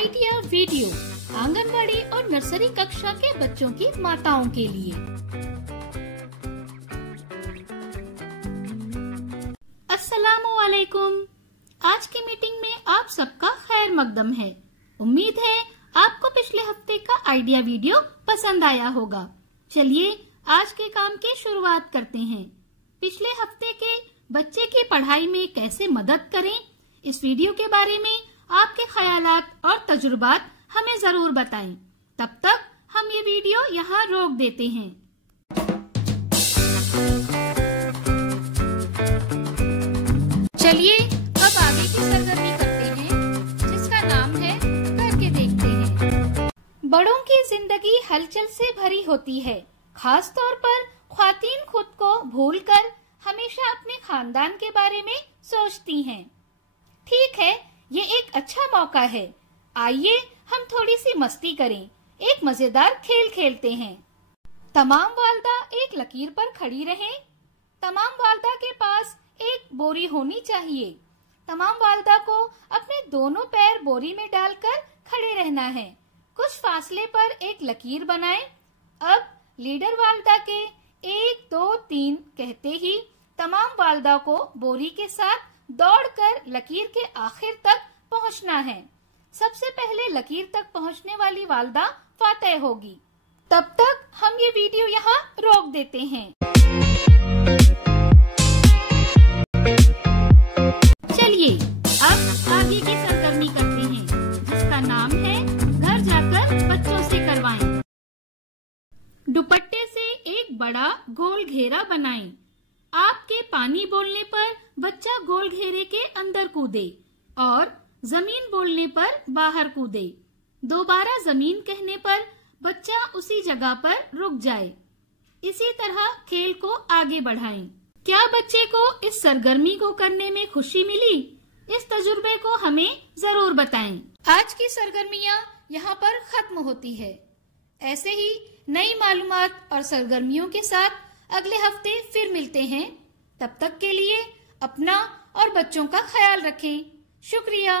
Idea video anganwadi और nursery कक्षा के बच्चों की माताओं के लिए। अस्सलामुअलैकुम। आज की मीटिंग में आप सबका खैर मकदम है। उम्मीद है आपको पिछले हफ्ते का आइडिया वीडियो पसंद आया होगा। चलिए आज के काम की शुरुआत करते हैं। पिछले हफ्ते के बच्चे की पढ़ाई में कैसे मदद करें, इस वीडियो के बारे में आपके ख्यालात और तजुर्बात हमें जरूर बताएं। तब तक हम ये वीडियो यहाँ रोक देते हैं। चलिए अब आगे की सरगर्मी करते हैं, जिसका नाम है करके देखते हैं। बड़ों की जिंदगी हलचल से भरी होती है। खास तौर पर ख्वातीन खुद को भूलकर हमेशा अपने खानदान के बारे में सोचती हैं। ठीक है, ये एक अच्छा मौका है। आइए हम थोड़ी सी मस्ती करें, एक मजेदार खेल खेलते हैं। तमाम वालदा एक लकीर पर खड़ी रहें। तमाम वालदा के पास एक बोरी होनी चाहिए। तमाम वालदा को अपने दोनों पैर बोरी में डालकर खड़े रहना है। कुछ फासले पर एक लकीर बनाएं। अब लीडर वालदा के 1, 2, 3 कहते ही तमाम वालदा को बोरी के साथ दौड़कर लकीर के आखिर तक पहुंचना है। सबसे पहले लकीर तक पहुंचने वाली वालदा फातेह होगी। तब तक हम ये वीडियो यहाँ रोक देते हैं। चलिए अब आगे की सरगर्मी करते हैं, जिसका नाम है घर जाकर बच्चों से करवाएं। दुपट्टे से एक बड़ा गोल घेरा बनाएं। आपके पानी बोलने पर बच्चा गोल घेरे के अंदर कूदे और जमीन बोलने पर बाहर कूदे। दोबारा जमीन कहने पर बच्चा उसी जगह पर रुक जाए। इसी तरह खेल को आगे बढ़ाएं। क्या बच्चे को इस सरगर्मी को करने में खुशी मिली? इस तजुर्बे को हमें जरूर बताएं। आज की सरगर्मियां यहाँ पर खत्म होती है। ऐसे ही नई मालूमात और सरगर्मियों के साथ अगले हफ्ते फिर मिलते हैं। तब तक के लिए अपना और बच्चों का ख्याल रखें। शुक्रिया।